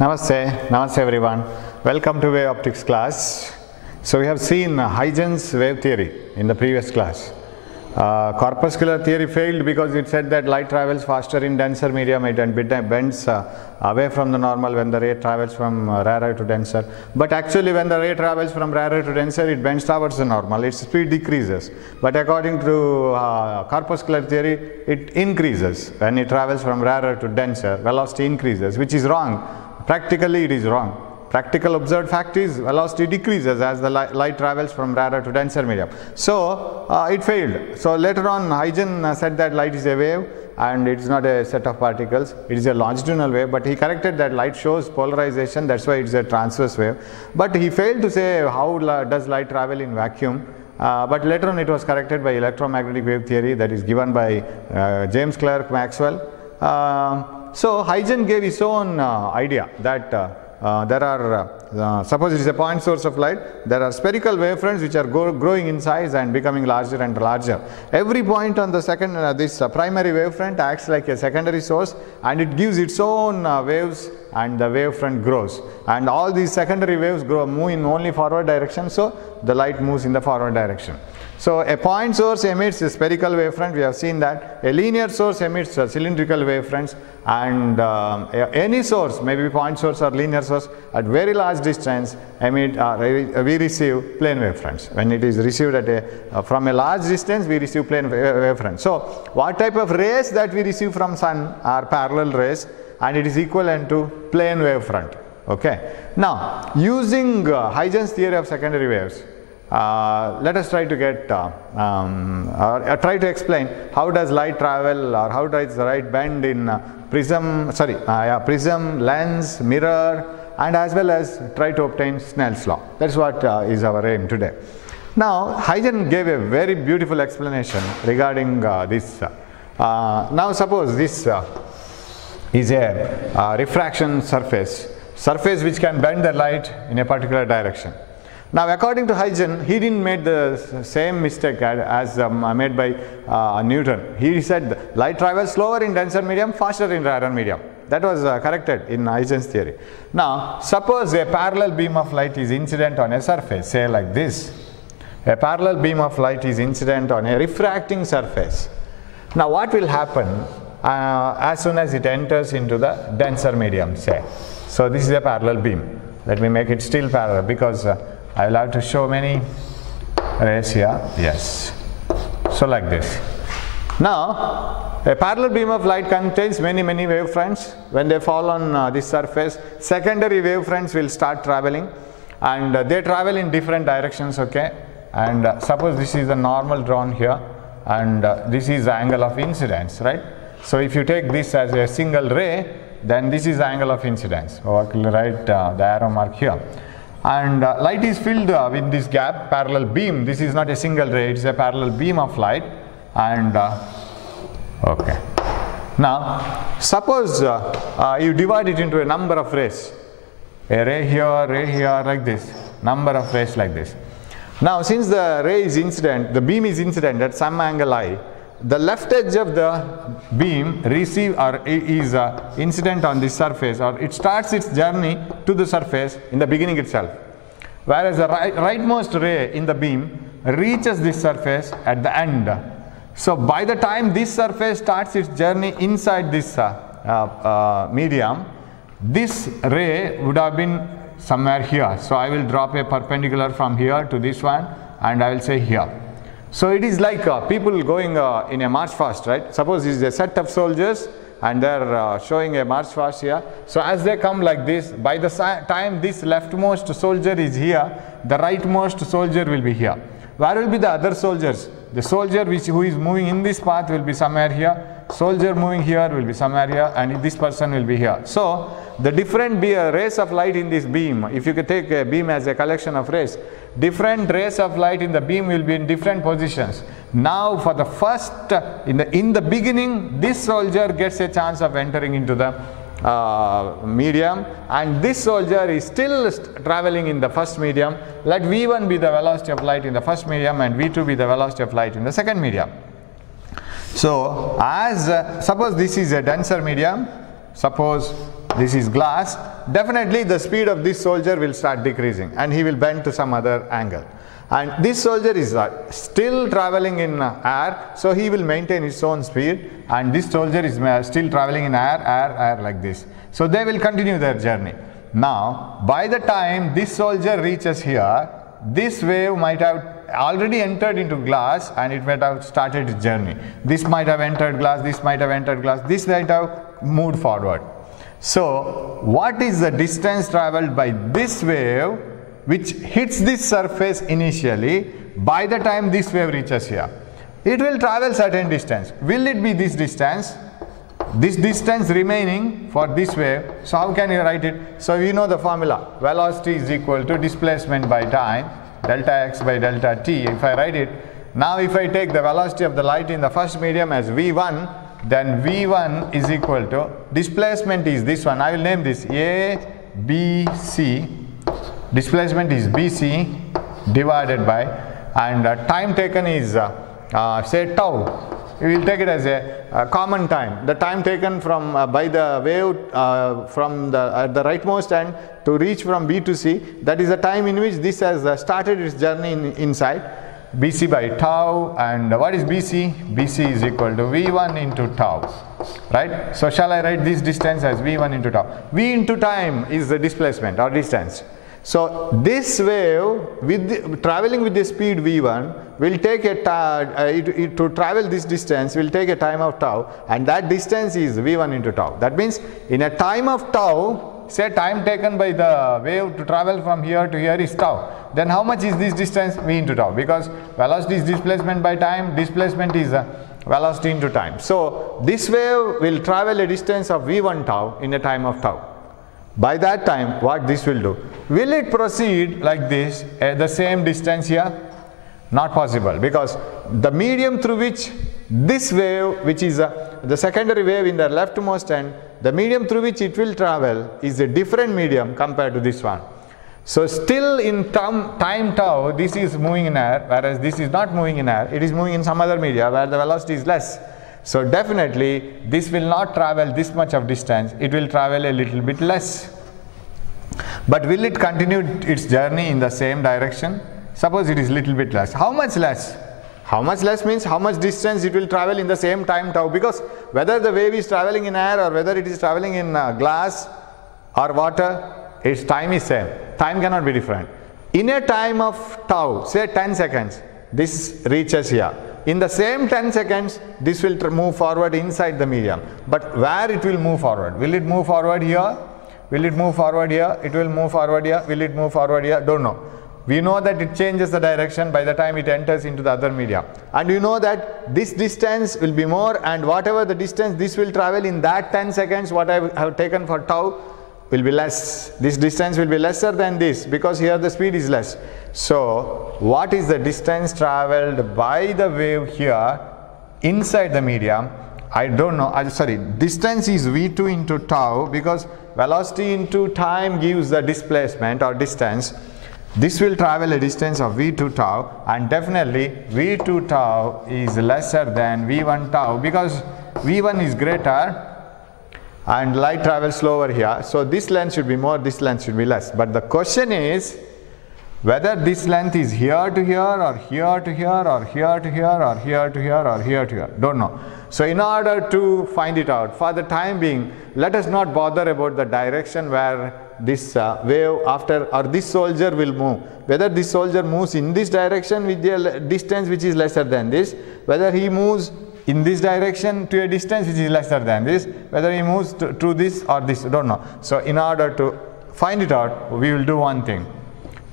Namaste everyone. Welcome to Wave Optics class. So we have seen Huygens wave theory in the previous class. Corpuscular theory failed because it said that light travels faster in denser medium, it bends away from the normal when the ray travels from rarer to denser. But actually when the ray travels from rarer to denser, it bends towards the normal, its speed decreases. But according to corpuscular theory, it increases. When it travels from rarer to denser, velocity increases, which is wrong. Practically it is wrong. Practical observed fact is velocity decreases as the light travels from rarer to denser medium. So it failed. So later on Huygens said that light is a wave and it is not a set of particles, it is a longitudinal wave, but he corrected that light shows polarization, that's why it is a transverse wave. But he failed to say how does light travel in vacuum. But later on it was corrected by electromagnetic wave theory, that is given by James Clerk Maxwell. So Huygens gave his own idea that there are, suppose it is a point source of light, there are spherical wavefronts which are growing in size and becoming larger and larger. Every point on the this primary wavefront acts like a secondary source and it gives its own waves and the wavefront grows. And all these secondary waves move in only forward direction, so the light moves in the forward direction. So a point source emits a spherical wavefront, we have seen that. A linear source emits cylindrical wavefronts, and any source, maybe point source or linear source, at very large distance emit we receive plane wavefronts. When it is received at from a large distance, we receive plane wavefronts. So what type of rays that we receive from sun are parallel rays, and it is equivalent to plane wavefront. Okay. Now using Huygens theory of secondary waves, let us try to get try to explain how does light travel, or how does the light bend in prism, lens, mirror, and as well as try to obtain Snell's law. That is what is our aim today. Now Huygens gave a very beautiful explanation regarding this. Now suppose this is a refraction surface which can bend the light in a particular direction. Now according to Huygens, he didn't make the same mistake as made by Newton. He said light travels slower in denser medium, faster in rarer medium. That was corrected in Huygens theory. Now suppose a parallel beam of light is incident on a surface, say like this. A parallel beam of light is incident on a refracting surface. Now what will happen as soon as it enters into the denser medium, say. So this is a parallel beam. Let me make it still parallel because I will have to show many rays here. Yes. So like this. Now a parallel beam of light contains many wavefronts. When they fall on this surface, secondary wavefronts will start traveling, and they travel in different directions. Okay. And suppose this is the normal drawn here, and this is the angle of incidence, right? So if you take this as a single ray, then this is the angle of incidence. So I will write the arrow mark here. And light is filled with this gap, parallel beam. This is not a single ray, it is a parallel beam of light. And okay. Now suppose you divide it into a number of rays. A ray here, like this. Number of rays like this. Now since the ray is incident, the beam is incident at some angle I, the left edge of the beam is incident on this surface, or it starts its journey to the surface in the beginning itself, whereas the rightmost ray in the beam reaches this surface at the end. So by the time this surface starts its journey inside this medium, this ray would have been somewhere here. So I will drop a perpendicular from here to this one, and I will say here. So it is like people going in a march past, right? Suppose this is a set of soldiers and they are showing a march past here. So as they come like this, by the time this leftmost soldier is here, the rightmost soldier will be here. Where will be the other soldiers? The soldier who is moving in this path will be somewhere here, soldier moving here will be somewhere here, and this person will be here. So the different rays of light in this beam, if you could take a beam as a collection of rays, different rays of light in the beam will be in different positions. Now for the first, in the beginning, this soldier gets a chance of entering into the medium, and this soldier is still traveling in the first medium. Let V1 be the velocity of light in the first medium and V2 be the velocity of light in the second medium. So as suppose this is a denser medium, suppose this is glass, definitely the speed of this soldier will start decreasing and he will bend to some other angle. And this soldier is still traveling in air, so he will maintain his own speed, and this soldier is still traveling in air like this. So they will continue their journey. Now, by the time this soldier reaches here, this wave might have already entered into glass and it might have started its journey. This might have entered glass, this might have entered glass, this might have moved forward. So, what is the distance traveled by this wave which hits this surface initially by the time this wave reaches here? It will travel certain distance. Will it be this distance? This distance remaining for this wave. So how can you write it? So we know the formula. Velocity is equal to displacement by time, delta x by delta t. If I write it, now if I take the velocity of the light in the first medium as v1, then v1 is equal to, displacement is this one. I will name this a, b, c. Displacement is bc divided by, and time taken is say tau. We will take it as a common time. The time taken from by the wave from at the rightmost end to reach from B to C, that is the time in which this has started its journey inside. BC by tau, and what is BC? BC is equal to V1 into tau, right? So shall I write this distance as V1 into tau? V into time is the displacement or distance. So this wave traveling with the speed v1 will take to travel this distance will take a time of tau, and that distance is v1 into tau. That means in a time of tau, say time taken by the wave to travel from here to here is tau. Then how much is this distance? V into tau, because velocity is displacement by time, displacement is velocity into time. So this wave will travel a distance of v1 tau in a time of tau. By that time, what this will do? Will it proceed like this at the same distance here? Not possible, because the medium through which this wave, which is the secondary wave in the leftmost end, the medium through which it will travel is a different medium compared to this one. So still in time tau, this is moving in air, whereas this is not moving in air, it is moving in some other media where the velocity is less. So definitely this will not travel this much of distance, it will travel a little bit less. But will it continue its journey in the same direction? Suppose it is little bit less. How much less? How much less means how much distance it will travel in the same time tau, because whether the wave is traveling in air or whether it is traveling in glass or water, its time is same. Time cannot be different. In a time of tau, say 10 seconds, this reaches here. In the same 10 seconds, this will move forward inside the medium. But where it will move forward? Will it move forward here? Will it move forward here? It will move forward here. Will it move forward here? Don't know. We know that it changes the direction by the time it enters into the other medium. And you know that this distance will be more, and whatever the distance this will travel in that 10 seconds, what I have taken for tau will be less. This distance will be lesser than this, because here the speed is less. So what is the distance traveled by the wave here inside the medium? I don't know. Sorry, distance is v2 into tau, because velocity into time gives the displacement or distance. This will travel a distance of v2 tau, and definitely v2 tau is lesser than v1 tau, because v1 is greater and light travels slower here. So this length should be more, this length should be less. But the question is whether this length is here to here, or here to here, or here to here, or here to here, or here to here. Don't know. So in order to find it out, for the time being, let us not bother about the direction where this wave or this soldier will move. Whether this soldier moves in this direction with the distance which is lesser than this, whether he moves in this direction to a distance which is lesser than this, whether he moves to this or this, don't know. So in order to find it out, we will do one thing.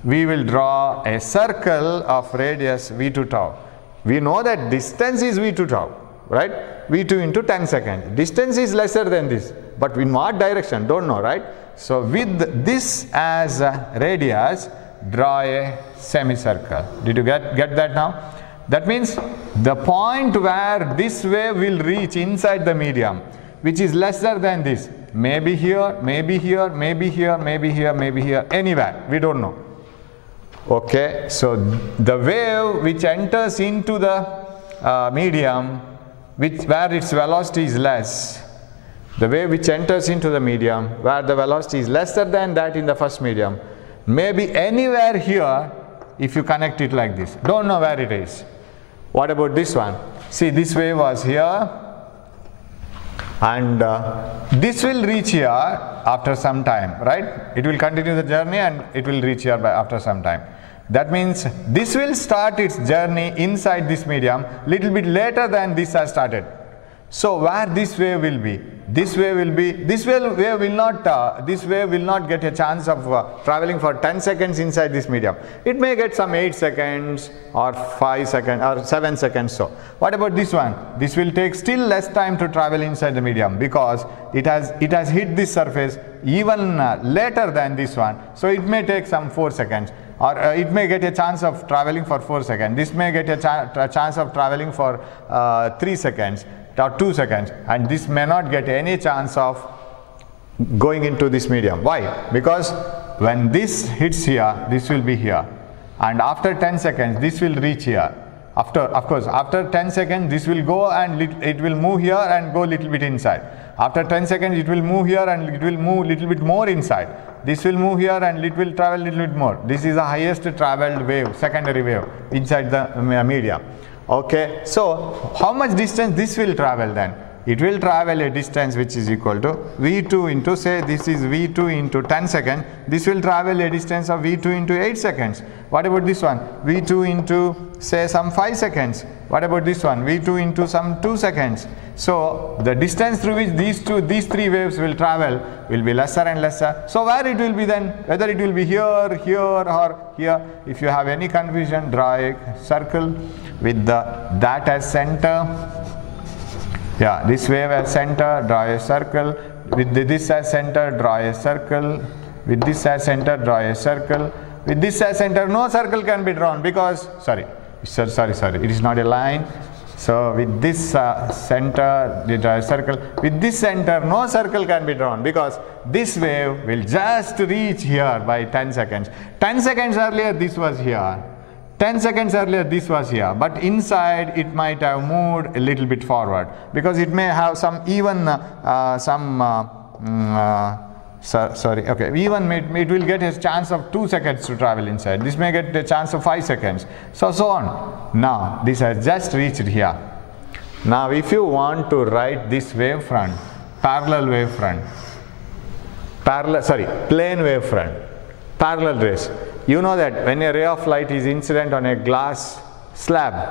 We will draw a circle of radius v2 tau. We know that distance is v2 tau, right? v2 into 10 seconds. Distance is lesser than this, but in what direction? Don't know, right? So with this as a radius, draw a semicircle. Did you get that now? That means the point where this wave will reach inside the medium, which is lesser than this, maybe here, maybe here, maybe here, maybe here, maybe here, anywhere, we don't know. Okay, so the wave which enters into the medium where its velocity is less, The wave which enters into the medium where the velocity is lesser than that in the first medium may be anywhere here if you connect it like this. Don't know where it is. What about this one? See, this wave was here, and this will reach here after some time, right? It will continue the journey and it will reach here after some time. That means this will start its journey inside this medium little bit later than this has started. So where this wave will be? This wave will not get a chance of traveling for 10 seconds inside this medium. It may get some 8 seconds or 5 seconds or 7 seconds. So what about this one? This will take still less time to travel inside the medium because it has hit this surface even later than this one. So it may take some 4 seconds, or it may get a chance of traveling for 4 seconds. This may get a chance of traveling for 3 seconds. Or 2 seconds, and this may not get any chance of going into this medium. Why? Because when this hits here, this will be here, and after 10 seconds this will reach here. After 10 seconds this will go and it will move here and go little bit inside. After 10 seconds it will move here and it will move little bit more inside. This will move here and it will travel little bit more. This is the highest traveled wave, secondary wave inside the medium. Okay, so how much distance this will travel then? It will travel a distance which is equal to V2 into, say this is V2 into 10 seconds. This will travel a distance of V2 into 8 seconds. What about this one? V2 into, say, some 5 seconds. What about this one? V2 into some 2 seconds. So the distance through which these three waves will travel will be lesser and lesser. So where it will be then? Whether it will be here, here, or here. If you have any confusion, draw a circle with that as center. Yeah, this wave as center, draw a circle. With this as center, draw a circle. With this as center, draw a circle. With this as center, no circle can be drawn because, sorry, it is not a line. So with this center, you draw a circle. With this center, no circle can be drawn because this wave will just reach here by 10 seconds. 10 seconds earlier, this was here. 10 seconds earlier this was here, but inside it might have moved a little bit forward because it may have some even it will get a chance of 2 seconds to travel inside. This may get a chance of 5 seconds, so on. Now this has just reached here. Now if you want to write this wavefront, plane wavefront, parallel rays. You know that when a ray of light is incident on a glass slab,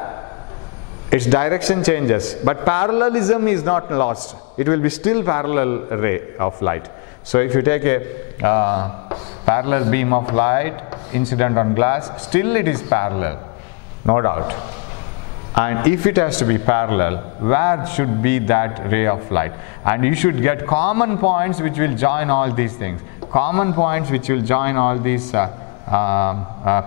its direction changes, but parallelism is not lost. It will be still parallel ray of light. So if you take a parallel beam of light incident on glass, still it is parallel, no doubt. And if it has to be parallel, where should be that ray of light? And you should get common points which will join all these things. Common points which will join all these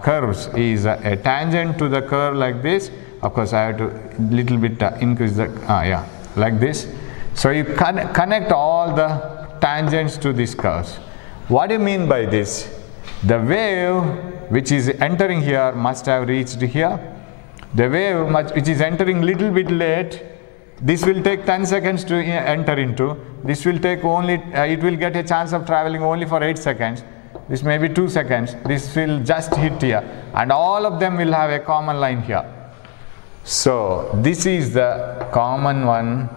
curves is a tangent to the curve like this. Of course I have to little bit increase the like this. So you connect all the tangents to these curves. What do you mean by this? The wave which is entering here must have reached here. The wave which is entering little bit late, this will take 10 seconds to enter into. This will take only, it will get a chance of traveling only for 8 seconds. This may be 2 seconds. This will just hit here, and all of them will have a common line here. So this is the common one,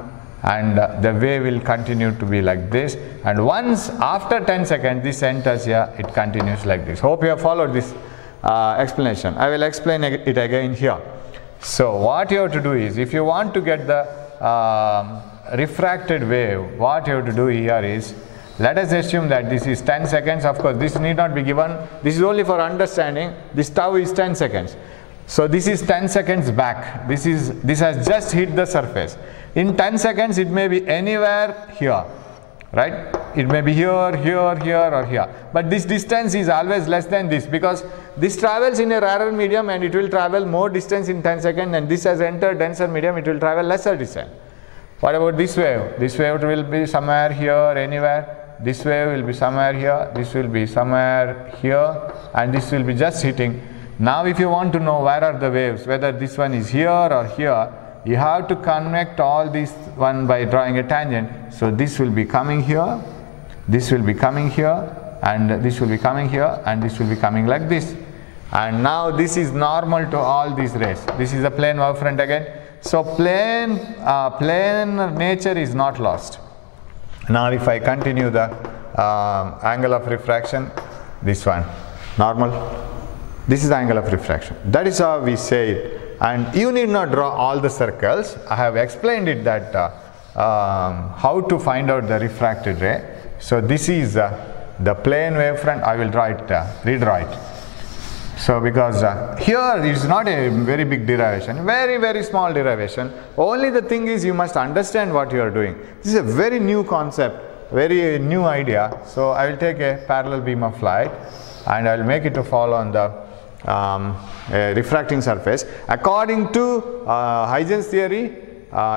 and the wave will continue to be like this. And once after 10 seconds this enters here, it continues like this. Hope you have followed this explanation. I will explain it again here. So what you have to do is, if you want to get the refracted wave, what you have to do here is, let us assume that this is 10 seconds. Of course this need not be given, this is only for understanding. This tau is 10 seconds. So this is 10 seconds back. This has just hit the surface. In 10 seconds it may be anywhere here, right? It may be here, here, here, or here. But this distance is always less than this, because this travels in a rarer medium and it will travel more distance in 10 seconds, and this has entered denser medium, it will travel lesser distance. What about this wave? This wave will be somewhere here, anywhere. This wave will be somewhere here, this will be somewhere here, and this will be just hitting. Now if you want to know where are the waves, whether this one is here or here, you have to connect all these one by drawing a tangent. So this will be coming here, this will be coming here, and this will be coming here, and this will be coming like this. And now this is normal to all these rays. This is a plane wavefront again. So plane nature is not lost. Now if I continue the angle of refraction, this one, normal, this is the angle of refraction. That is how we say it. And you need not draw all the circles. I have explained it that how to find out the refracted ray. So this is the plane wavefront. I will draw it, redraw it. So because here it is not a very big derivation, very small derivation. Only the thing is you must understand what you are doing. This is a very new concept, very new idea. So I will take a parallel beam of light and I will make it to fall on the refracting surface. According to Huygens theory,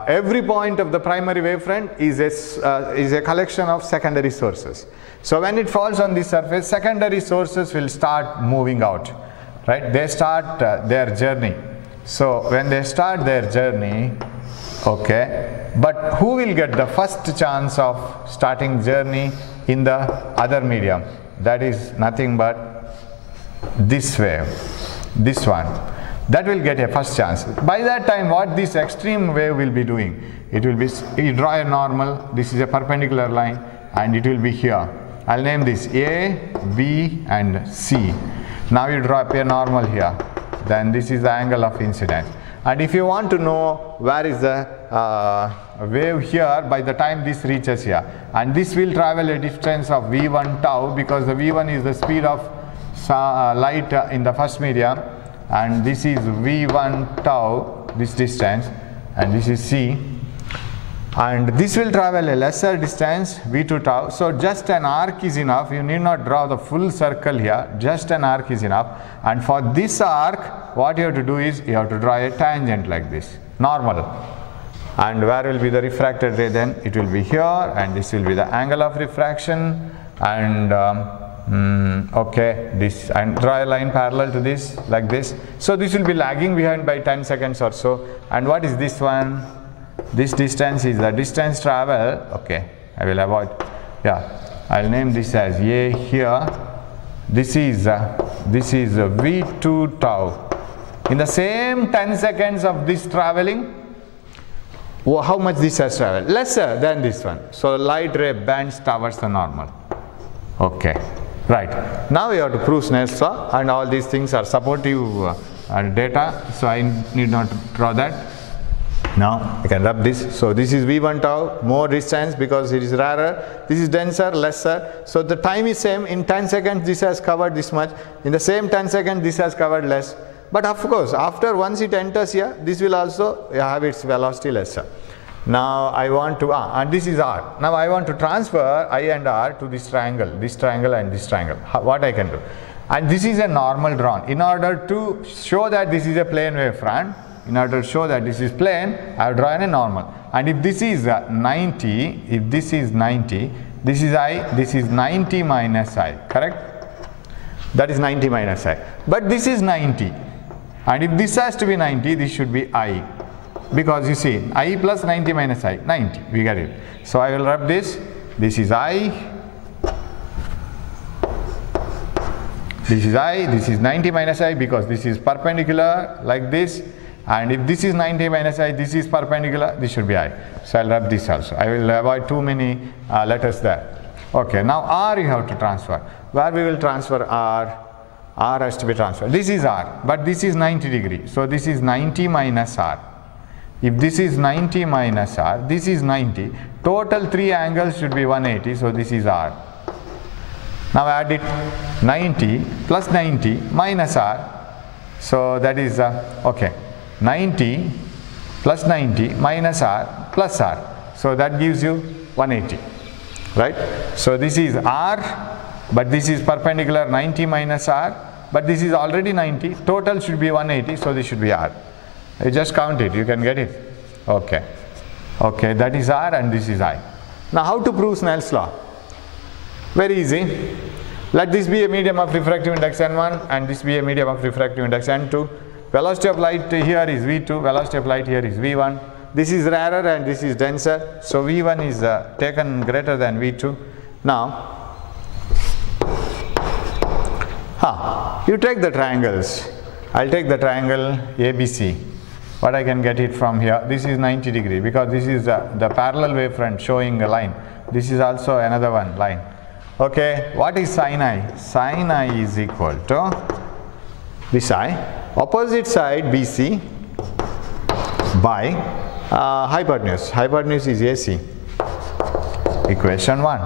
every point of the primary wavefront is a collection of secondary sources. So when it falls on this surface, secondary sources will start moving out, right? They start their journey. So when they start their journey, okay, but who will get the first chance of starting journey in the other medium? That is nothing but this wave, this one, that will get a first chance. By that time, what this extreme wave will be doing, it will be, you draw a normal, this is a perpendicular line, and it will be here. I'll name this A, B and C. Now you draw a normal here, then this is the angle of incidence. And if you want to know where is the wave here, by the time this reaches here, and this will travel a distance of v1 tau, because the v1 is the speed of light in the first medium, and this is v1 tau, this distance, and this is c, and this will travel a lesser distance v2 tau. So just an arc is enough. You need not draw the full circle here, just an arc is enough. And for this arc, what you have to do is you have to draw a tangent like this, normal. And where will be the refracted ray then? It will be here, and this will be the angle of refraction, and okay, this, and draw a line parallel to this like this. So this will be lagging behind by 10 seconds or so. And what is this one? This distance is the distance travel. Okay, I will avoid, yeah, I'll name this as A here. This is v2 tau. In the same 10 seconds of this traveling, how much this has traveled? Lesser than this one. So light ray bends towards the normal. Okay, right. Now we have to prove Snell's law, and all these things are supportive data, so I need not draw that. Now I can rub this. So this is v1 tau, more distance because it is rarer. This is denser, lesser. So the time is same. In 10 seconds this has covered this much. In the same 10 seconds this has covered less. But of course, after once it enters here, this will also have its velocity lesser. Now I want to, and this is r. Now I want to transfer I and r to this triangle and this triangle. What I can do? And this is a normal drawn. In order to show that this is a plane wavefront, in order to show that this is plane, I have drawn a normal. And if this is 90, if this is 90, this is I, this is 90 minus I, correct? That is 90 minus I. But this is 90. And if this has to be 90, this should be I. Because you see, I plus 90 minus I, 90, we get it. So I will rub this. This is I. This is I, this is 90 minus I, because this is perpendicular like this. And if this is 90 minus I, this is perpendicular, this should be I. So I'll rub this also. I will avoid too many letters there. Okay, now R you have to transfer. Where we will transfer R? R has to be transferred. This is R, but this is 90 degree. So this is 90 minus R. If this is 90 minus R, this is 90. Total 3 angles should be 180, so this is R. Now add it, 90 plus 90 minus R. So that is, okay, 90 plus 90 minus R plus R. So that gives you 180, right? So this is R, but this is perpendicular 90 minus R, but this is already 90. Total should be 180, so this should be R. You just count it, you can get it. Okay. Okay, that is R and this is I. Now how to prove Snell's law? Very easy. Let this be a medium of refractive index N1 and this be a medium of refractive index N2. Velocity of light here is v2, velocity of light here is v1. This is rarer and this is denser, so v1 is taken greater than v2. Now, you take the triangles. I'll take the triangle ABC. What I can get it from here, this is 90 degree because this is the parallel wavefront showing a line. This is also another one line. Okay, what is sin I? Sin I is equal to this I, opposite side BC by hypotenuse. Hypotenuse is AC. Equation 1.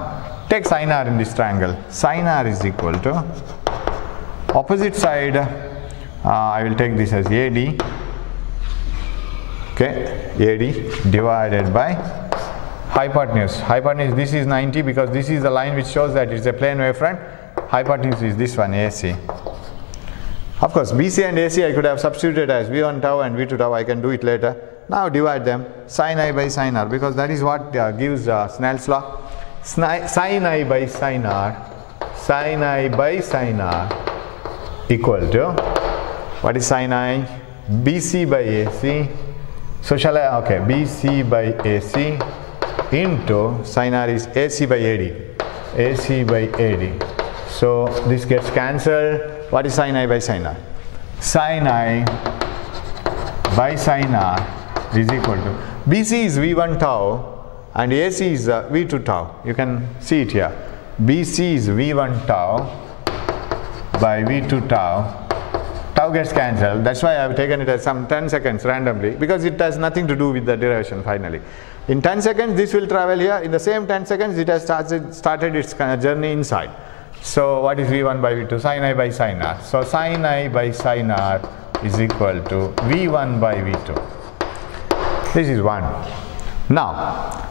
Take sin R in this triangle. Sin R is equal to opposite side, I will take this as AD. Okay, AD divided by hypotenuse. Hypotenuse, this is 90 because this is the line which shows that it's a plane wavefront. Hypotenuse is this one, AC. Of course, BC and AC I could have substituted as V1 tau and V2 tau. I can do it later. Now divide them, sin I by sin R, because that is what gives Snell's law. Sin I by sin R, sin I by sin R equal to, what is sin I? BC by AC. So shall I, okay, BC by AC into sin R is AC by AD. AC by AD. So this gets cancelled. What is sin I by sin R? Sin I by sin R is equal to, BC is V1 tau and AC is V2 tau. You can see it here. BC is V1 tau by V2 tau. Tau gets cancelled. That's why I have taken it as some 10 seconds randomly, because it has nothing to do with the derivation finally. In 10 seconds this will travel here. In the same 10 seconds it has started its journey inside. So what is V1 by V2? Sin I by sin R. So sin I by sin R is equal to V1 by V2. This is 1. Now,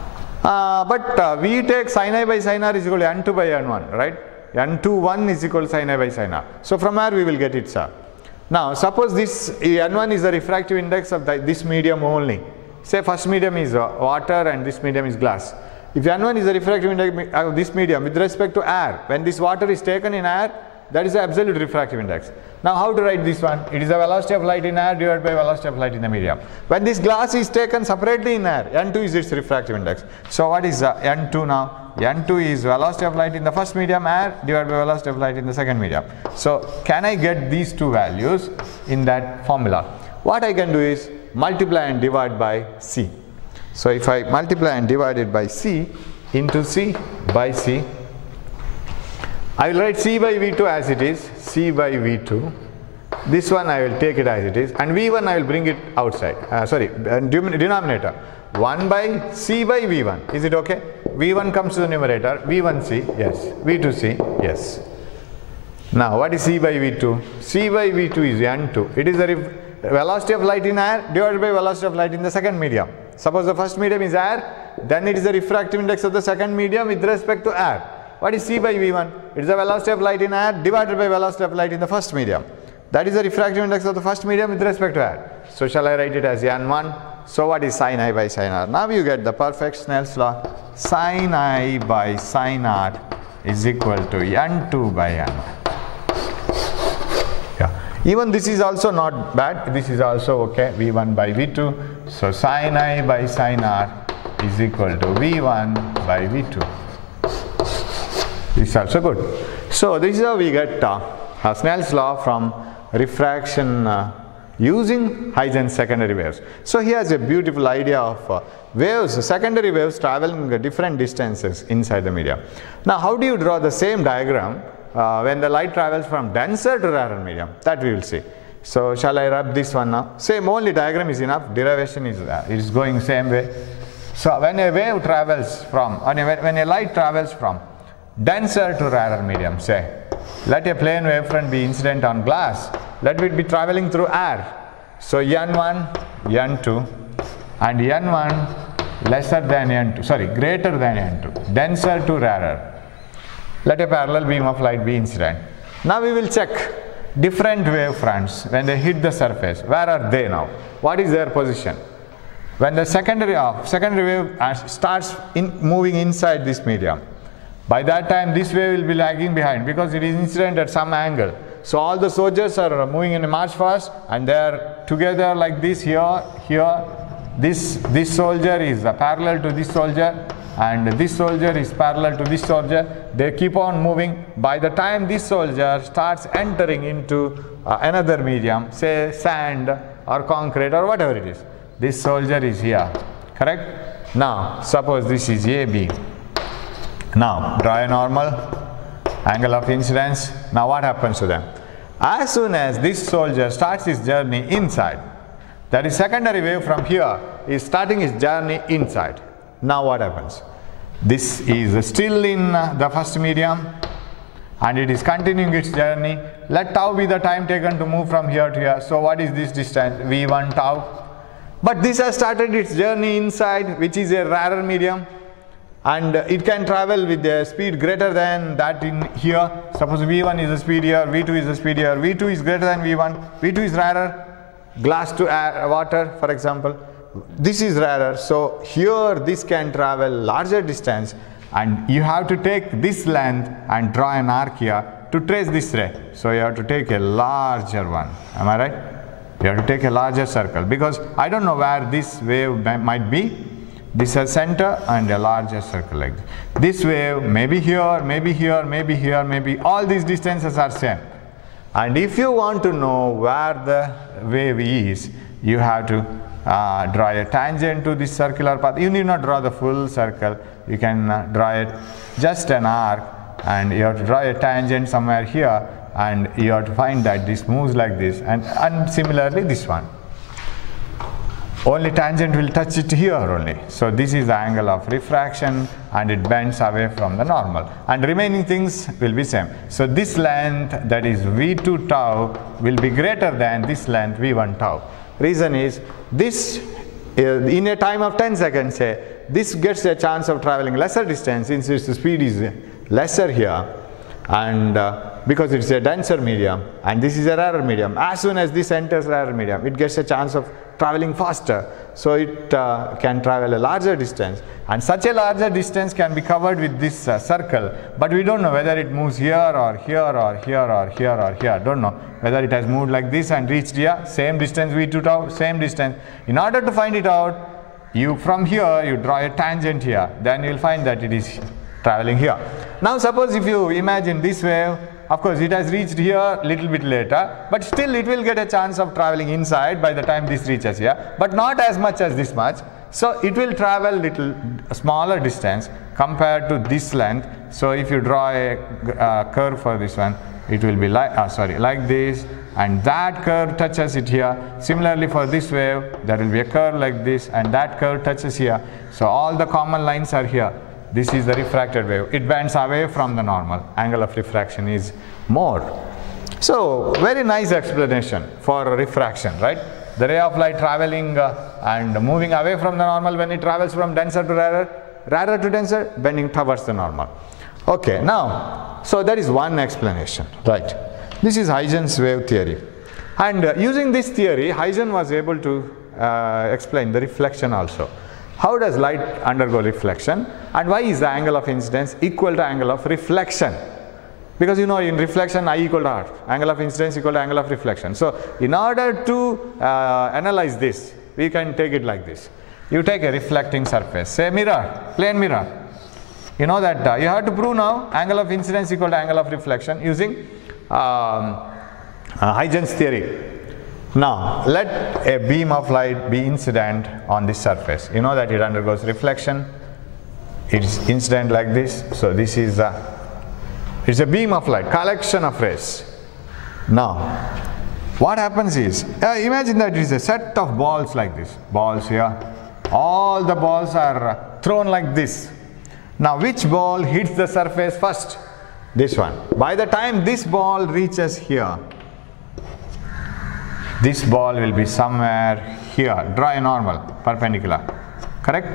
we take sin I by sin R is equal to N2 by N1, right? N2 1 is equal to sin I by sin R. So from here we will get it, sir. Now suppose this N1 is the refractive index of this medium only. Say first medium is water and this medium is glass. If N1 is the refractive index of this medium with respect to air, when this water is taken in air, that is the absolute refractive index. Now how to write this one? It is the velocity of light in air divided by velocity of light in the medium. When this glass is taken separately in air, N2 is its refractive index. So what is N2 now? N2 is velocity of light in the first medium, air, divided by velocity of light in the second medium. So can I get these two values in that formula? What I can do is multiply and divide by C. So if I multiply and divide it by C into C by C, I will write C by V2 as it is, C by V2. This one I will take it as it is, and V1 I will bring it outside, denominator. 1 by C by V1, is it okay? V1 comes to the numerator, V1C, yes, V2C, yes. Now what is C by V2? C by V2 is N2. It is the velocity of light in air divided by velocity of light in the second medium. Suppose the first medium is air, then it is the refractive index of the second medium with respect to air. What is C by V1? It is the velocity of light in air divided by velocity of light in the first medium. That is the refractive index of the first medium with respect to air. So shall I write it as N1? So what is sin I by sin R? Now you get the perfect Snell's law. Sin I by sin R is equal to N2 by N1. Yeah. Even this is also not bad. This is also okay. V1 by V2. So sin I by sin R is equal to V1 by V2. This is also good. So this is how we get Snell's law from refraction using Huygens secondary waves. So he has a beautiful idea of waves, secondary waves traveling different distances inside the medium. Now how do you draw the same diagram when the light travels from denser to rarer medium? That we will see. So shall I rub this one now? Same, only diagram is enough, derivation is going same way. So when a wave travels from, when a light travels from denser to rarer medium, say, let a plane wavefront be incident on glass, let it be traveling through air. So N1, N2 and N1 lesser than N2, sorry, greater than N2, denser to rarer. Let a parallel beam of light be incident. Now we will check different wavefronts when they hit the surface. Where are they now? What is their position? When the secondary wave starts moving inside this medium, by that time this wave will be lagging behind because it is incident at some angle. So all the soldiers are moving in a march fast, and they are together like this here, here. This soldier is parallel to this soldier, and this soldier is parallel to this soldier. They keep on moving. By the time this soldier starts entering into another medium, say sand or concrete or whatever it is, this soldier is here, correct? Now suppose this is AB. Now draw a normal, angle of incidence. Now what happens to them? As soon as this soldier starts his journey inside, that is secondary wave from here is starting its journey inside. Now what happens? This is still in the first medium and it is continuing its journey. Let tau be the time taken to move from here to here. So what is this distance? V1 tau. But this has started its journey inside, which is a rarer medium, and it can travel with a speed greater than that in here. Suppose V1 is the speed here, V2 is the speed here, V2 is greater than V1, V2 is rarer. Glass to air, water, for example, this is rarer. So here this can travel larger distance, and you have to take this length and draw an arc here to trace this ray. So you have to take a larger one. Am I right? You have to take a larger circle, because I don't know where this wave might be. This is center and a larger circle like this. This wave may be here, maybe here, maybe here, maybe all these distances are same. And if you want to know where the wave is, you have to draw a tangent to this circular path. You need not draw the full circle. You can draw it just an arc, and you have to draw a tangent somewhere here, and you have to find that this moves like this, and similarly this one. Only tangent will touch it here only. So this is the angle of refraction, and it bends away from the normal, and remaining things will be same. So this length, that is V2 tau, will be greater than this length V1 tau. Reason is this, in a time of 10 seconds, say, this gets a chance of traveling lesser distance since its speed is lesser here, and because it's a denser medium, and this is a rarer medium. As soon as this enters rarer medium, it gets a chance of traveling faster, so it can travel a larger distance, and such a larger distance can be covered with this circle, but we don't know whether it moves here or here or here or here or here. Don't know whether it has moved like this and reached here, same distance V2 tau, same distance. In order to find it out, from here you draw a tangent here, then you will find that it is traveling here. Now suppose if you imagine this wave, of course it has reached here little bit later, but still it will get a chance of traveling inside by the time this reaches here, but not as much as this much. So it will travel little smaller distance compared to this length. So if you draw a curve for this one, it will be like like this, and that curve touches it here. Similarly for this wave, there will be a curve like this, and that curve touches here. So all the common lines are here. This is the refracted wave. It bends away from the normal. Angle of refraction is more. So very nice explanation for refraction, right? The ray of light traveling and moving away from the normal when it travels from denser to rarer, rarer to denser, bending towards the normal. Okay, now, so that is one explanation, right? This is Huygens wave theory. And using this theory, Huygens was able to explain the reflection also. How does light undergo reflection, and why is the angle of incidence equal to angle of reflection? Because you know, in reflection I equal to R, angle of incidence equal to angle of reflection. So in order to analyze this, we can take it like this. You take a reflecting surface, say mirror, plane mirror. You know that you have to prove now angle of incidence equal to angle of reflection using Huygens theory. Now let a beam of light be incident on this surface. You know that it undergoes reflection. It is incident like this. So this is it's a beam of light, collection of rays. Now what happens is, imagine that it is a set of balls like this. Balls here. All the balls are thrown like this. Now which ball hits the surface first? This one. By the time this ball reaches here, this ball will be somewhere here. Draw a normal, perpendicular, correct?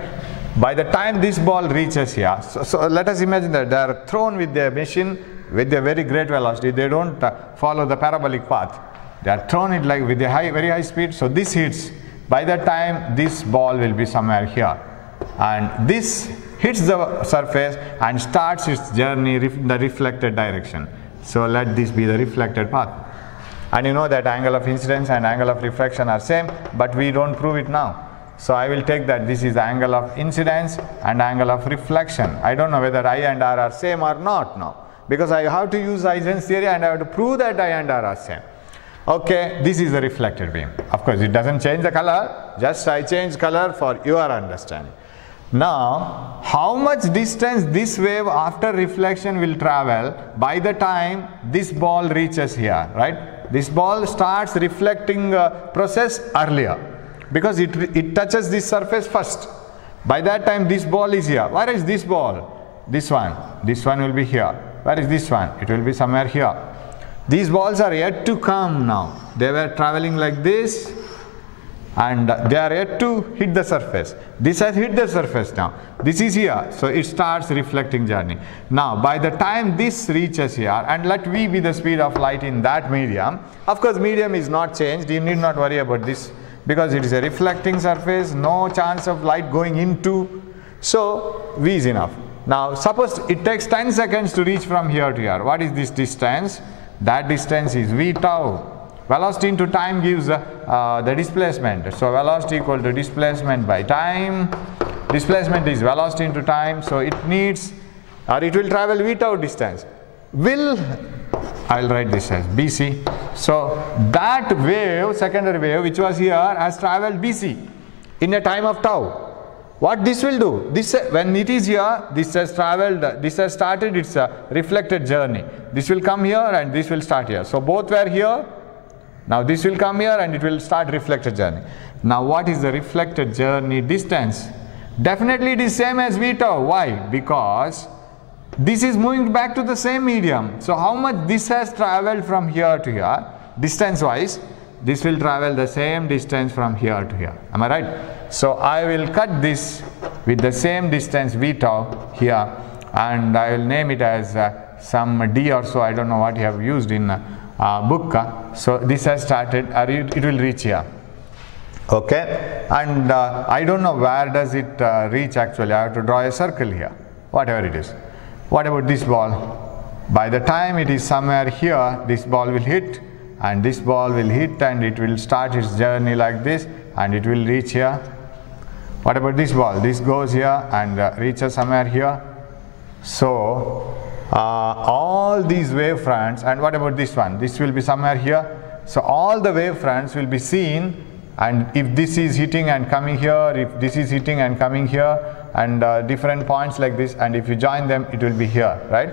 By the time this ball reaches here, so let us imagine that they are thrown with their machine with a very great velocity. They don't follow the parabolic path. They are thrown it like with a very high speed. So this hits. By the time this ball will be somewhere here, and this hits the surface and starts its journey in the reflected direction. So let this be the reflected path. And you know that angle of incidence and angle of reflection are same, but we don't prove it now. So I will take that this is the angle of incidence and angle of reflection. I don't know whether I and R are same or not now, because I have to use Huygens theory and I have to prove that I and R are same. Okay, this is the reflected beam. Of course, it doesn't change the color, just I change color for your understanding. Now, how much distance this wave after reflection will travel by the time this ball reaches here, right? This ball starts reflecting process earlier because it touches this surface first. By that time this ball is here. Where is this ball? This one will be here. Where is this one? It will be somewhere here. These balls are yet to come now. They were traveling like this and they are yet to hit the surface. This has hit the surface now. This is here, so it starts reflecting journey. Now by the time this reaches here, and let V be the speed of light in that medium. Of course medium is not changed, you need not worry about this because it is a reflecting surface, no chance of light going into, so V is enough. Now suppose it takes 10 seconds to reach from here to here. What is this distance? That distance is V tau. Velocity into time gives the displacement. So velocity equal to displacement by time. Displacement is velocity into time. So it needs, or it will travel V tau distance. I will write this as BC. So that wave, secondary wave which was here, has traveled BC in a time of tau. What this will do? This, when it is here, this has traveled, this has started its reflected journey. This will come here and this will start here. So both were here. Now this will come here and it will start reflected journey. Now what is the reflected journey distance? Definitely it is same as V tau. Why? Because this is moving back to the same medium. So how much this has traveled from here to here, distance wise, this will travel the same distance from here to here. Am I right? So I will cut this with the same distance V tau here and I will name it as some D or so. I don't know what you have used in book. So this has started, it will reach here. Okay, and I don't know where does it reach actually. I have to draw a circle here, whatever it is. What about this ball? By the time it is somewhere here, this ball will hit and this ball will hit and it will start its journey like this and it will reach here. What about this ball? This goes here and reaches somewhere here. So all these wave fronts, and what about this one? This will be somewhere here. So all the wave fronts will be seen, and if this is hitting and coming here, if this is hitting and coming here, and different points like this, and if you join them it will be here, right?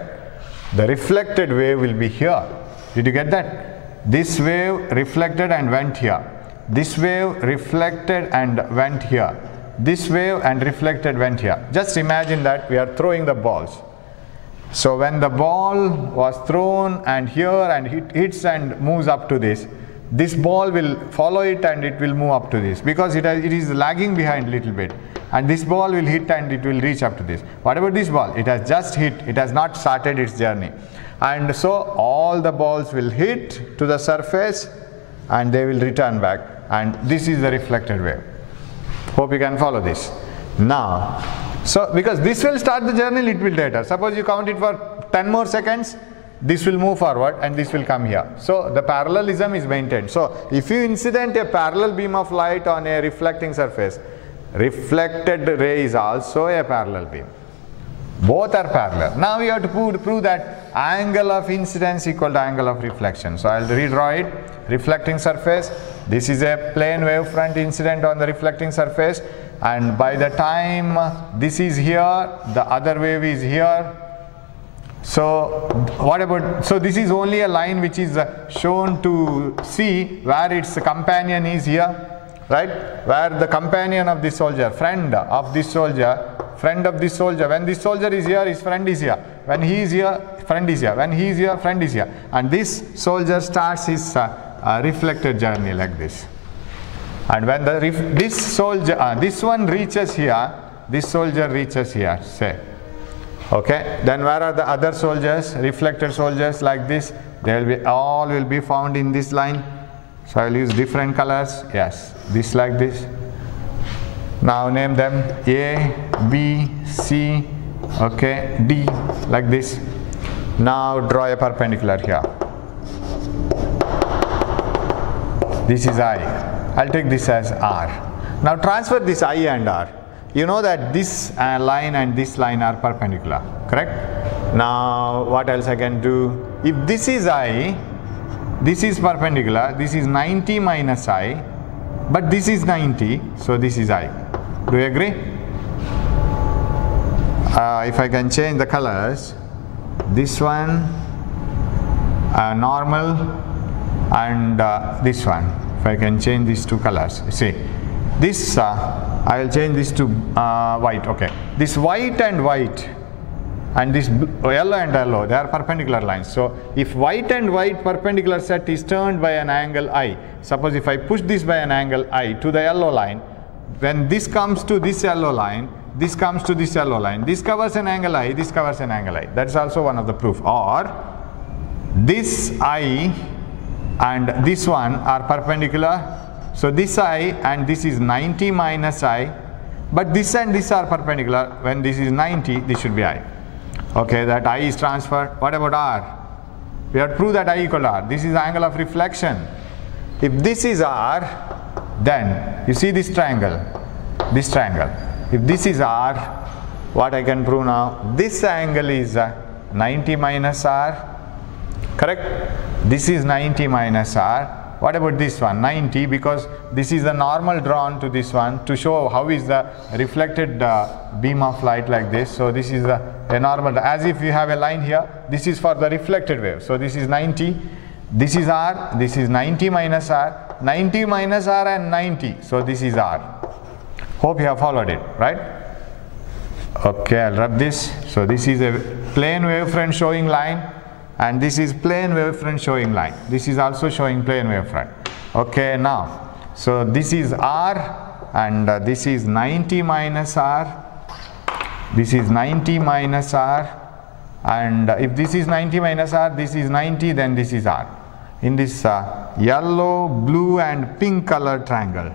The reflected wave will be here. Did you get that? This wave reflected and went here. This wave reflected and went here. This wave and reflected went here. Just imagine that we are throwing the balls. So when the ball was thrown and here and it hits and moves up to this, this ball will follow it and it will move up to this because it is lagging behind a little bit, and this ball will hit and it will reach up to this. What about this ball? It has just hit, it has not started its journey, and so all the balls will hit to the surface and they will return back, and this is the reflected wave. Hope you can follow this. Now, so because this will start the journey little bit later. Suppose you count it for 10 more seconds, this will move forward and this will come here. So the parallelism is maintained. So if you incident a parallel beam of light on a reflecting surface, reflected ray is also a parallel beam. Both are parallel. Now we have to prove that angle of incidence equal to angle of reflection. So I will redraw it. Reflecting surface, this is a plane wave front incident on the reflecting surface, and by the time this is here, the other wave is here. So what about, so this is only a line which is shown to see where its companion is here, right? Where the companion of this soldier, friend of this soldier, when this soldier is here, his friend is here. When he is here, friend is here. When he is here, friend is here. And this soldier starts his reflected journey like this. And when this one reaches here, this soldier reaches here, say. Okay, then where are the other soldiers, reflected soldiers like this? They will be, all will be found in this line. So I will use different colors. Yes, this like this. Now name them A, B, C, okay, D, like this. Now draw a perpendicular here. This is I. I'll take this as R. Now transfer this I and R. You know that this line and this line are perpendicular, correct? Now what else I can do? If this is I, this is perpendicular, this is 90 minus I, but this is 90, so this is I. Do you agree? If I can change the colors, this one normal and this one, if I can change these two colors, see this I will change this to white. Okay, this white and white and this yellow and yellow, they are perpendicular lines. So if white and white perpendicular set is turned by an angle I, suppose if I push this by an angle I to the yellow line, when this comes to this yellow line, this comes to this yellow line, this covers an angle I, this covers an angle I. That's also one of the proof. Or this I and this one are perpendicular, so this I and this is 90 minus I, but this and this are perpendicular. When this is 90, this should be I. Okay, that I is transferred. What about R? We have to prove that I equal to R. This is the angle of reflection. If this is R, then you see this triangle, this triangle. If this is R, what I can prove now? This angle is 90 minus R, correct? This is 90 minus R. What about this one? 90, because this is the normal drawn to this one to show how is the reflected beam of light like this. So this is a normal, as if you have a line here. This is for the reflected wave. So this is 90. This is R. This is 90 minus R. 90 minus R and 90. So this is R. Hope you have followed it, right? Okay, I'll rub this. So this is a plane wavefront showing line, and this is plane wavefront showing line. This is also showing plane wavefront. Okay, now, so this is R and this is 90 minus R. This is 90 minus R, and if this is 90 minus R, this is 90, then this is R. In this yellow, blue and pink color triangle,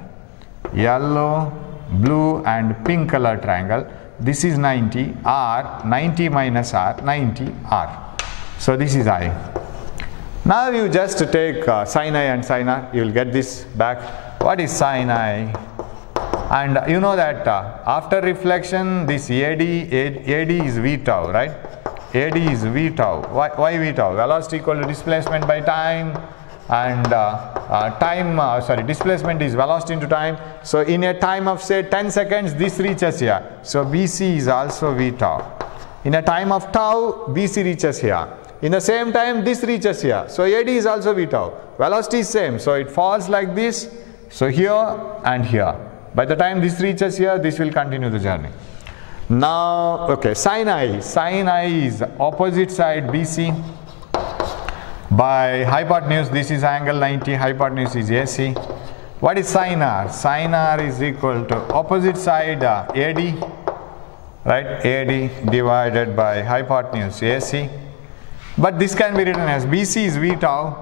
yellow, blue and pink color triangle, this is 90, R, 90 minus R, 90, R. So this is I. Now you just take sin I and sin R, you will get this back. What is sin I? And you know that after reflection, this AD is V tau, right? AD is V tau. Why V tau? Velocity equal to displacement by time, and displacement is velocity into time. So in a time of say 10 seconds, this reaches here. So BC is also V tau. In a time of tau, BC reaches here. In the same time, this reaches here. So AD is also V tau. Velocity is same. So it falls like this. So here and here. By the time this reaches here, this will continue the journey. Now, okay, sin I. Sin I is opposite side BC by hypotenuse. This is angle 90. Hypotenuse is AC. What is sin R? Sin R is equal to opposite side AD, right? AD divided by hypotenuse AC. But this can be written as BC is V tau,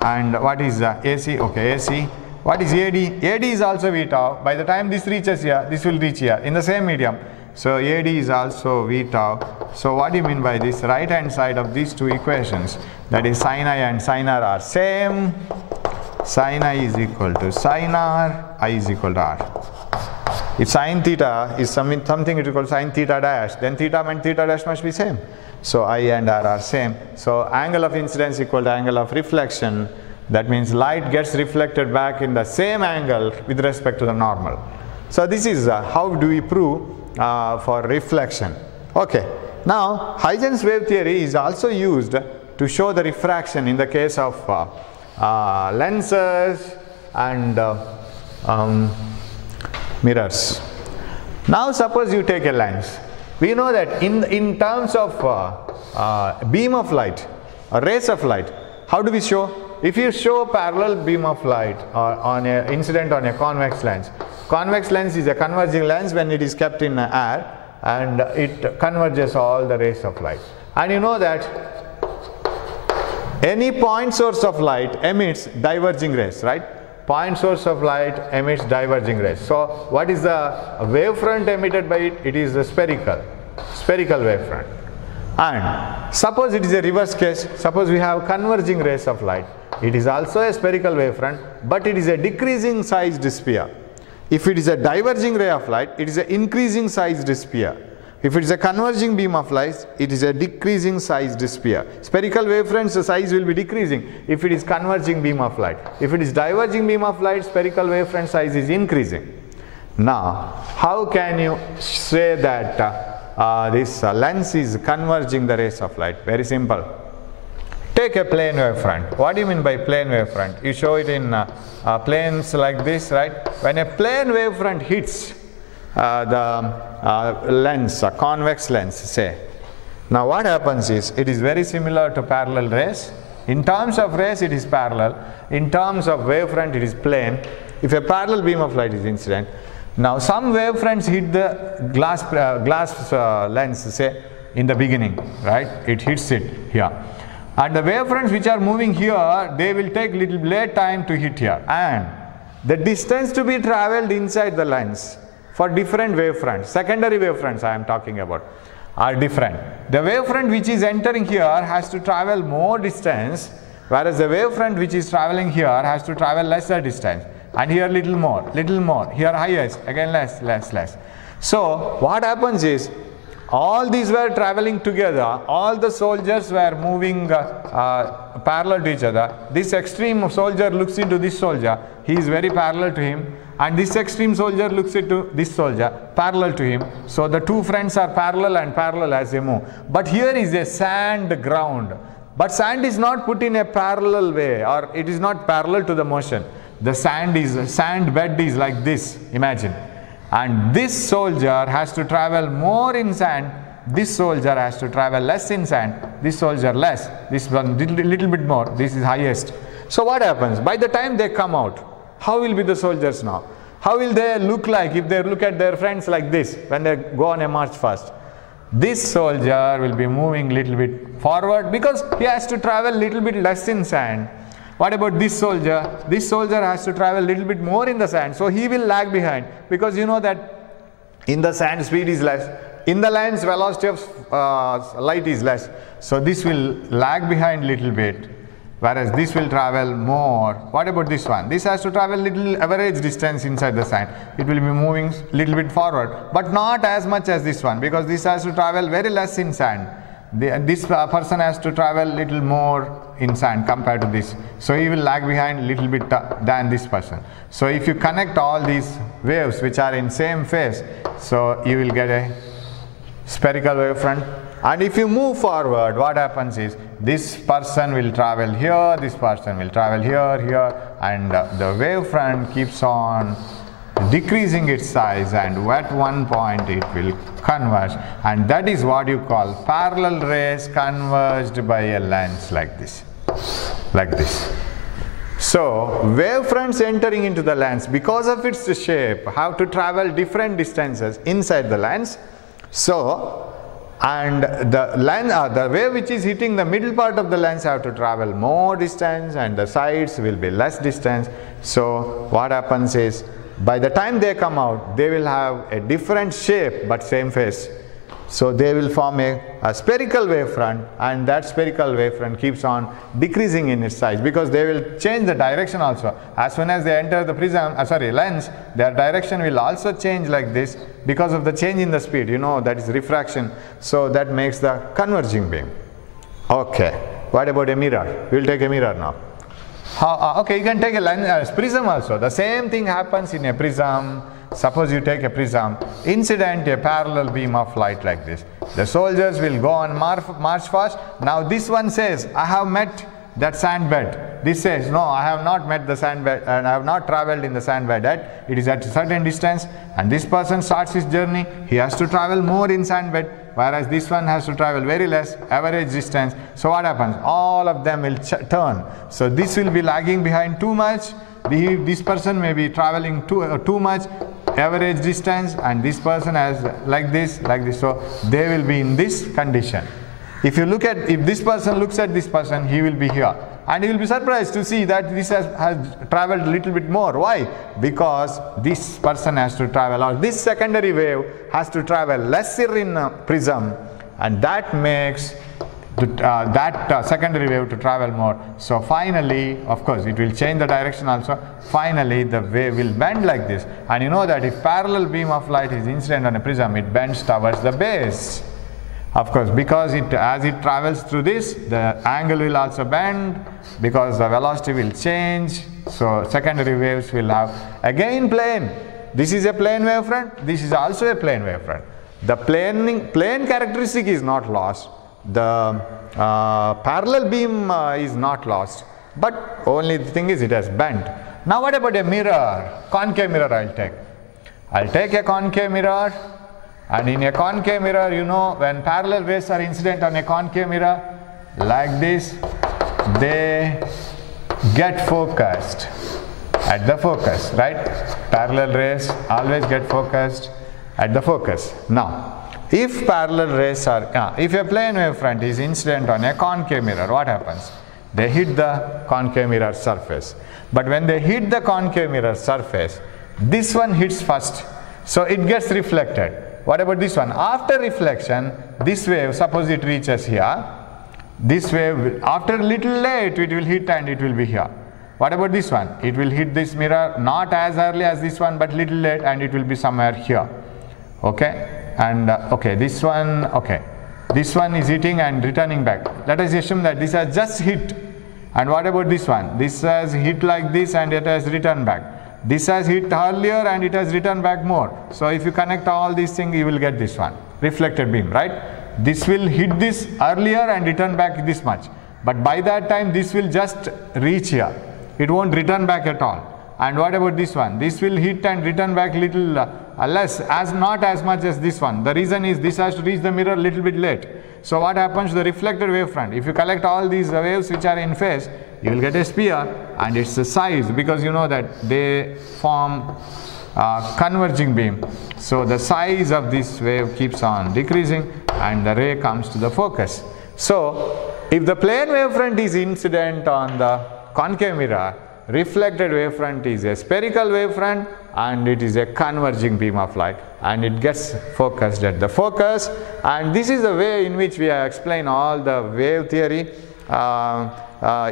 and what is AC? Okay, AC. What is AD? AD is also V tau. By the time this reaches here, this will reach here in the same medium. So AD is also V tau. So what do you mean by this? Right hand side of these two equations, that is sin I and sin R are same. Sin I is equal to sin R, I is equal to R. If sin theta is something equal to sin theta dash, then theta and theta dash must be same. So I and R are same. So angle of incidence equal to angle of reflection. That means light gets reflected back in the same angle with respect to the normal. So this is how do we prove for reflection. Okay. Now Huygens wave theory is also used to show the refraction in the case of lenses and mirrors. Now suppose you take a lens. We know that in terms of beam of light or rays of light, how do we show? If you show parallel beam of light on a incident on a convex lens, convex lens is a converging lens when it is kept in air, and it converges all the rays of light. And you know that any point source of light emits diverging rays, right? Point source of light emits diverging rays. So what is the wavefront emitted by it? It is a spherical wavefront. And suppose it is a reverse case, suppose we have converging rays of light. It is also a spherical wavefront, but it is a decreasing sized sphere. If it is a diverging ray of light, it is an increasing sized sphere. If it is a converging beam of light, it is a decreasing sized sphere. Spherical wavefronts, the size will be decreasing if it is converging beam of light. If it is diverging beam of light, spherical wavefront size is increasing. Now, how can you say that this lens is converging the rays of light? Very simple. Take a plane wavefront. What do you mean by plane wavefront? You show it in planes like this, right? When a plane wavefront hits the lens, a convex lens, say. Now what happens is, it is very similar to parallel rays. In terms of rays, it is parallel. In terms of wavefront, it is plane. If a parallel beam of light is incident, now some wavefronts hit the glass lens, say, in the beginning, right? It hits it here. And the wavefronts which are moving here, they will take little late time to hit here. And the distance to be traveled inside the lens for different wavefronts, secondary wavefronts I am talking about, are different. The wavefront which is entering here has to travel more distance, whereas the wavefront which is traveling here has to travel lesser distance. And here little more, here highest, again less. So what happens is, all these were traveling together, all the soldiers were moving parallel to each other. This extreme soldier looks into this soldier, he is very parallel to him, and this extreme soldier looks into this soldier, parallel to him. So the two fronts are parallel and parallel as they move. But here is a sand ground. But sand is not put in a parallel way, or it is not parallel to the motion. The sand bed is like this, imagine. And this soldier has to travel more in sand, this soldier has to travel less in sand, this soldier less, this one little bit more, this is highest. So what happens? By the time they come out, how will be the soldiers now? How will they look like if they look at their friends like this when they go on a march fast? This soldier will be moving little bit forward because he has to travel little bit less in sand. What about this soldier? This soldier has to travel little bit more in the sand, so he will lag behind, because you know that in the sand speed is less, in the lens velocity of light is less, so this will lag behind little bit, whereas this will travel more. What about this one? This has to travel little average distance inside the sand. It will be moving little bit forward, but not as much as this one, because this has to travel very less in sand. This person has to travel little more in sand compared to this, so he will lag behind little bit than this person. So if you connect all these waves which are in same phase, so you will get a spherical wavefront. And if you move forward, what happens is, this person will travel here, this person will travel here, and the wavefront keeps on decreasing its size, and at one point it will converge, and that is what you call parallel rays converged by a lens like this. So wavefronts entering into the lens, because of its shape, have to travel different distances inside the lens. So, and the wave which is hitting the middle part of the lens have to travel more distance, and the sides will be less distance. So what happens is, by the time they come out, they will have a different shape but same phase. So they will form a spherical wavefront, and that spherical wavefront keeps on decreasing in its size, because they will change the direction also. As soon as they enter the lens, their direction will also change like this because of the change in the speed, you know, that is refraction. So that makes the converging beam. Okay, what about a mirror? We will take a mirror now. Okay, you can take a lens, prism also. The same thing happens in a prism. Suppose you take a prism, incident a parallel beam of light like this. The soldiers will go on march fast. Now this one says, I have met that sand bed. This says, no, I have not met the sand bed, and I have not traveled in the sand bed yet. It is at a certain distance, and this person starts his journey. He has to travel more in sand bed, whereas this one has to travel very less, average distance. So what happens? All of them will turn. So this will be lagging behind too much. This person may be traveling too much, average distance, and this person has like this. So they will be in this condition. If this person looks at this person, he will be here, and he will be surprised to see that this has traveled a little bit more. Why? Because this person has to travel, or this secondary wave has to travel lesser in prism, and that makes that secondary wave to travel more. So finally, of course, it will change the direction also. Finally, the wave will bend like this. And you know that if parallel beam of light is incident on a prism, it bends towards the base. Of course, because as it travels through this, the angle will also bend, because the velocity will change. So secondary waves will have again plane. This is a plane wavefront. This is also a plane wavefront. The plane characteristic is not lost. The parallel beam is not lost, but only the thing is it has bent. Now what about a mirror? Concave mirror I'll take a concave mirror, and in a concave mirror, you know, when parallel rays are incident on a concave mirror like this, they get focused at the focus, right? Parallel rays always get focused at the focus. Now if parallel rays are, if a plane wavefront is incident on a concave mirror, what happens? They hit the concave mirror surface. But when they hit the concave mirror surface, this one hits first, so it gets reflected. What about this one? After reflection, this wave, suppose it reaches here, this wave, after a little late, it will hit and it will be here. What about this one? It will hit this mirror not as early as this one, but little late, and it will be somewhere here. Okay? And okay, this one is hitting and returning back. Let us assume that this has just hit. And what about this one? This has hit like this and it has returned back. This has hit earlier and it has returned back more. So if you connect all these things, you will get this one, reflected beam, right? This will hit this earlier and return back this much. But by that time, this will just reach here. It won't return back at all. And what about this one? This will hit and return back little less, not as much as this one. The reason is this has to reach the mirror a little bit late. So what happens to the reflected wavefront? If you collect all these waves which are in phase, you will get a sphere, and it's the size, because you know that they form converging beam. So the size of this wave keeps on decreasing and the ray comes to the focus. So if the plane wavefront is incident on the concave mirror, reflected wavefront is a spherical wavefront, and it is a converging beam of light, and it gets focused at the focus. And this is the way in which we have explained all the wave theory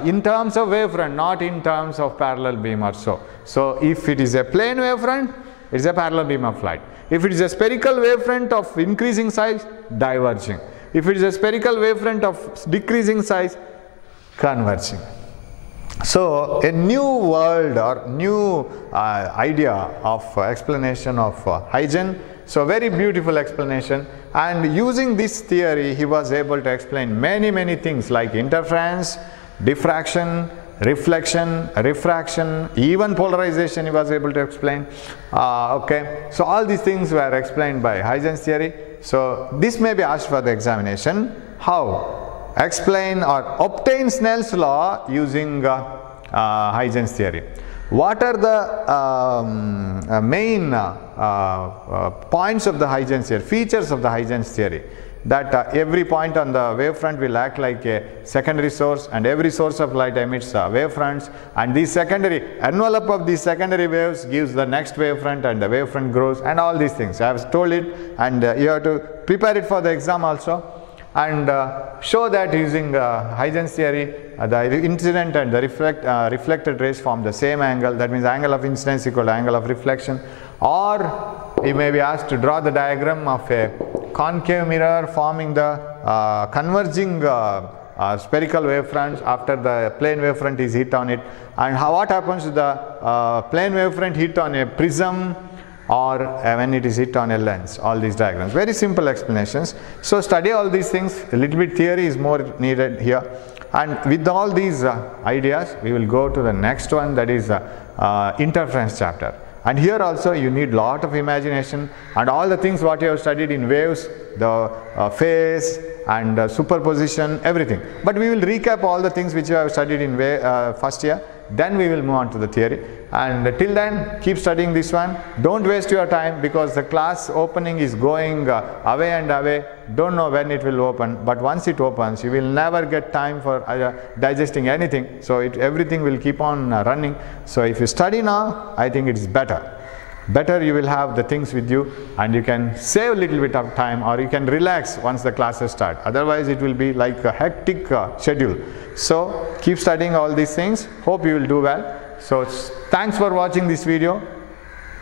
in terms of wavefront, not in terms of parallel beam or so. So if it is a plane wavefront, it is a parallel beam of light. If it is a spherical wavefront of increasing size, diverging. If it is a spherical wavefront of decreasing size, converging. So a new world or new idea of explanation of Huygens. So very beautiful explanation, and using this theory he was able to explain many things like interference, diffraction, reflection, refraction, even polarization he was able to explain. Okay, so all these things were explained by Huygens theory. So this may be asked for the examination. How? Explain or obtain Snell's law using Huygens theory. What are the main points of the Huygens theory, features of the Huygens theory? That every point on the wavefront will act like a secondary source, and every source of light emits wavefronts, and the secondary envelope of these secondary waves gives the next wavefront, and the wavefront grows, and all these things. I have told it, and you have to prepare it for the exam also. And show that using Huygens theory, the incident and the reflected rays form the same angle. That means angle of incidence equal to angle of reflection. Or you may be asked to draw the diagram of a concave mirror forming the converging spherical wavefronts after the plane wavefront is hit on it. And what happens to the plane wavefront hit on a prism, or when it is hit on a lens. All these diagrams, very simple explanations. So study all these things. A little bit theory is more needed here, and with all these ideas we will go to the next one, that is interference chapter. And here also you need lot of imagination, and all the things what you have studied in waves, the phase and superposition, everything. But we will recap all the things which you have studied in first year, then we will move on to the theory. And till then, keep studying this one. Don't waste your time, because the class opening is going away and away. Don't know when it will open, but once it opens, you will never get time for digesting anything. So everything will keep on running. So if you study now, I think it is better. better you will have the things with you, and you can save a little bit of time, or you can relax once the classes start. Otherwise it will be like a hectic schedule. So keep studying all these things. Hope you will do well. So thanks for watching this video.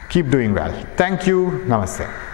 Keep doing well. Thank you. Namaste.